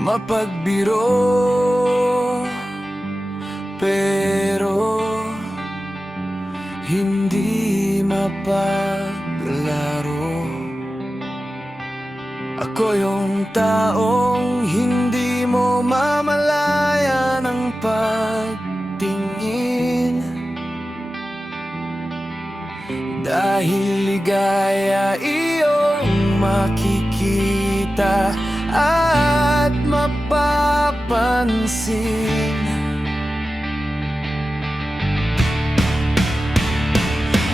mapagbiro, pero hindi mapaglaro. Ako yung taong hindi mo mamalayan ang pagtingin, dahil ligaya iyong makikita at mapapansin.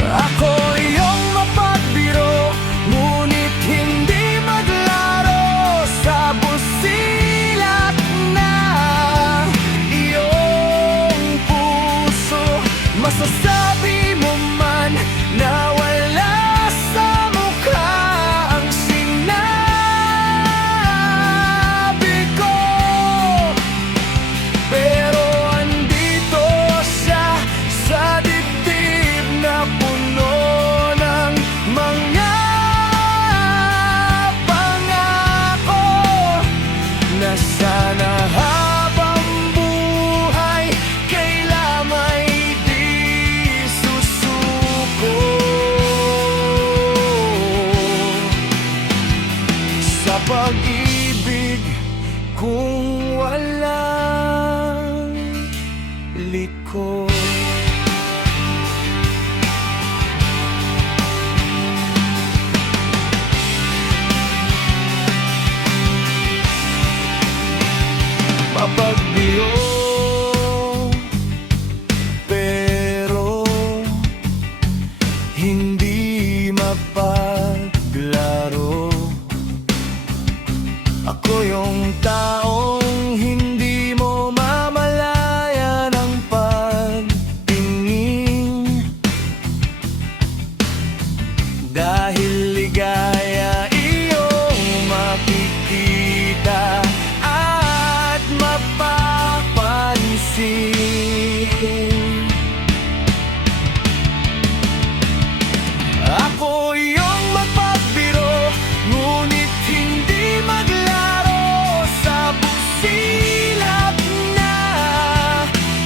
Ako iyong mapagbiro, ngunit hindi maglaro sa busilak na iyong puso. Masasabi mo man na wala sa mukha ang sinabi ko, pero andito siya sa dibdib na puno ng mga pangako, na sana habang buhay kailan may di susuko. Sa pag-ibig kung walang liko. Mapagbiro, pero hindi mapaglaro. Ako yung taong hindi mo mamalayan ang pagtingin, dahil ligaya iyong makikita at mapapansin. Ako iyong mapagbiro, ngunit hindi maglaro sa busilak na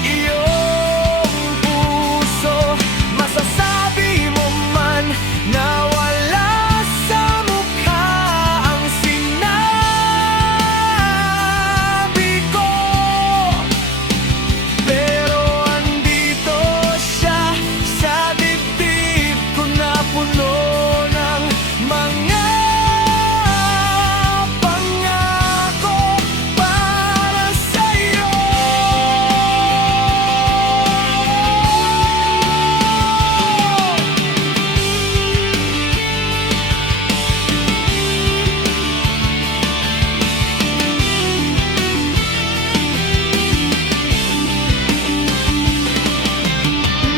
iyong puso. Masasabi mo man na wala sa mukha ang sinabi ko, pero andito siya sa dibdib ko na puno ng mga pangako para sa'yo.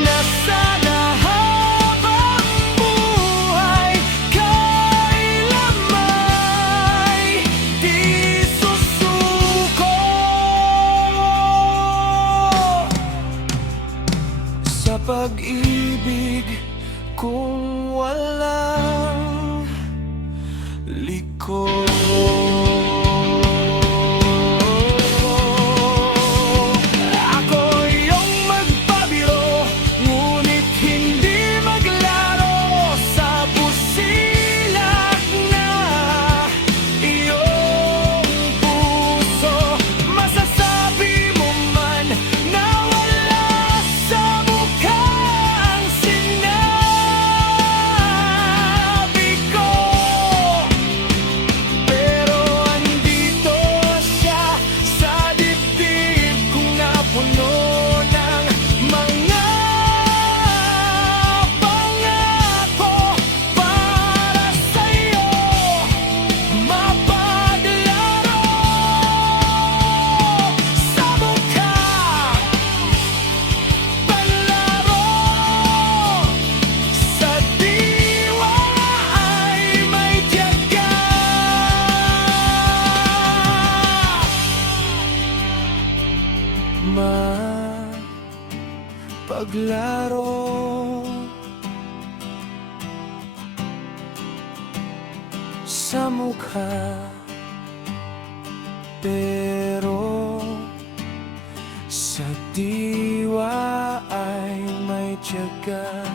Na sana habang buhay kailan may di susuko. Sa pag-ibig kung walang liko. Ako iyong magpabiro, ngunit hindi maglaro sa busilak na iyong puso. Masasabi mo man na wala sa mukha ang sinabi ko, pero andito siya sa dibdib kong napuno ng mga pangako para sa'yo. Mapaglaro sa mukha, panlaro sa diwa ay may tiyaga. Mapaglaro sa mukha, Pero sa diwa ay may tiyaga.